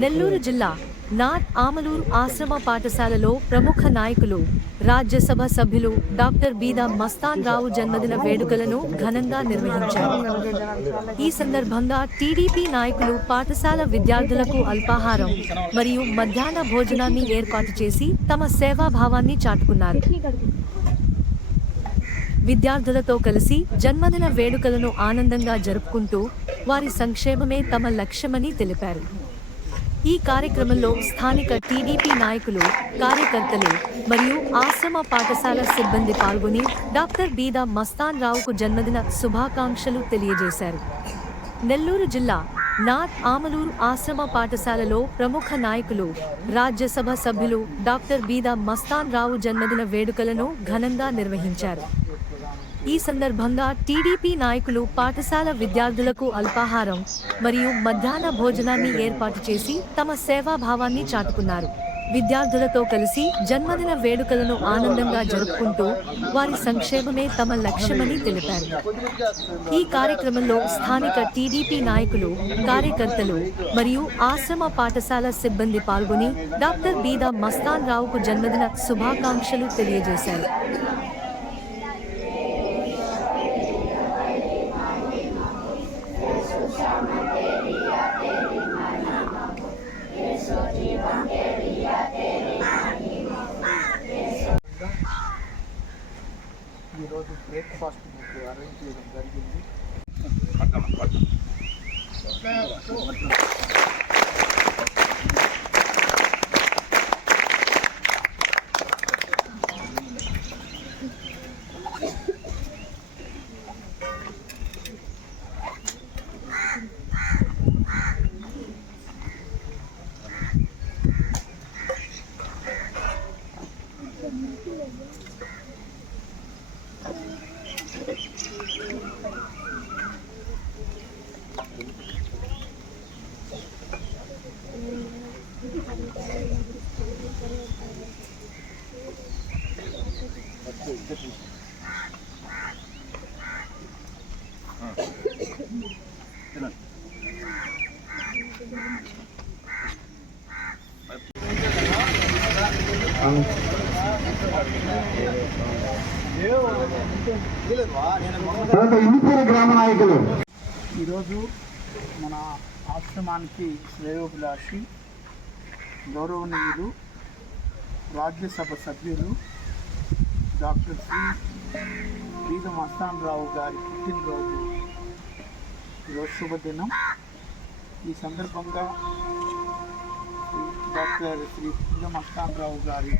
నెల్లూరు జిల్లా నాట్ ఆమలూరు ఆశ్రమ పాఠశాలలో ప్రముఖ నాయకులు రాజ్యసభ సభ్యులు డాక్టర్ బీదా మస్తాన్ రావు జన్మదిన వేడుకలను ఘనంగా నిర్వహించారు. ఈ సందర్భంగా టీడీపీ నాయకులు పాఠశాల విద్యార్థులకు అల్పాహారం మరియు మధ్యాహ్న భోజనాన్ని ఏర్పాటు చేసి తమ సేవాభావాన్ని చాటుకున్నారు. విద్యార్థులతో కలిసి జన్మదిన వేడుకలను ఆనందంగా జరుపుకుంటూ వారి సంక్షేమమే తమ లక్ష్యమని తెలిపారు. ఈ కార్యక్రమంలో స్థానిక టీడీపీ నాయకులు, కార్యకర్తలు మరియు ఆశ్రమ పాఠశాల సిబ్బంది పాల్గొని డాక్టర్ బీదా మస్తాన్ రావుకు జన్మదిన శుభాకాంక్షలు తెలియజేశారు. నెల్లూరు జిల్లా నాట్ ఆమలూరు ఆశ్రమ పాఠశాలలో ప్రముఖ నాయకులు రాజ్యసభ సభ్యులు డాక్టర్ బీదా మస్తాన్ రావు జన్మదిన వేడుకలను ఘనంగా నిర్వహించారు. ఈ సందర్భంగా టీడీపీ నాయకులు పాఠశాల విద్యార్థులకు అల్పాహారం మరియు మధ్యాహ్న భోజనాన్ని ఏర్పాటు చేసి తమ సేవాభావాన్ని చాటుకున్నారు. విద్యార్థులతో కలిసి జన్మదిన వేడుకలను ఆనందంగా జరుపుకుంటూ వారి సంక్షేమమే తమ లక్ష్యమని తెలిపారు. ఈ కార్యక్రమంలో స్థానిక టీడీపీ నాయకులు, కార్యకర్తలు మరియు ఆశ్రమ పాఠశాల సిబ్బంది పాల్గొని డాక్టర్ బీదా మస్తాన్ రావుకు జన్మదిన శుభాకాంక్షలు తెలియజేశారు. ఈరోజు బ్రేక్ఫాస్ట్ మీకు అరేంజ్ చేయడం జరిగింది. గ్రామ నాయకులు ఈరోజు మన ఆశ్రమానికి శ్రేయోభిలాషి గౌరవనీయులు రాజ్యసభ సభ్యులు డాక్టర్ శ్రీ బీదా మస్తాన్ రావు గారి పుట్టినరోజు ఈరోజు శుభదినం. ఈ సందర్భంగా డాక్టర్ శ్రీ బీదా మస్తాన్ రావు గారి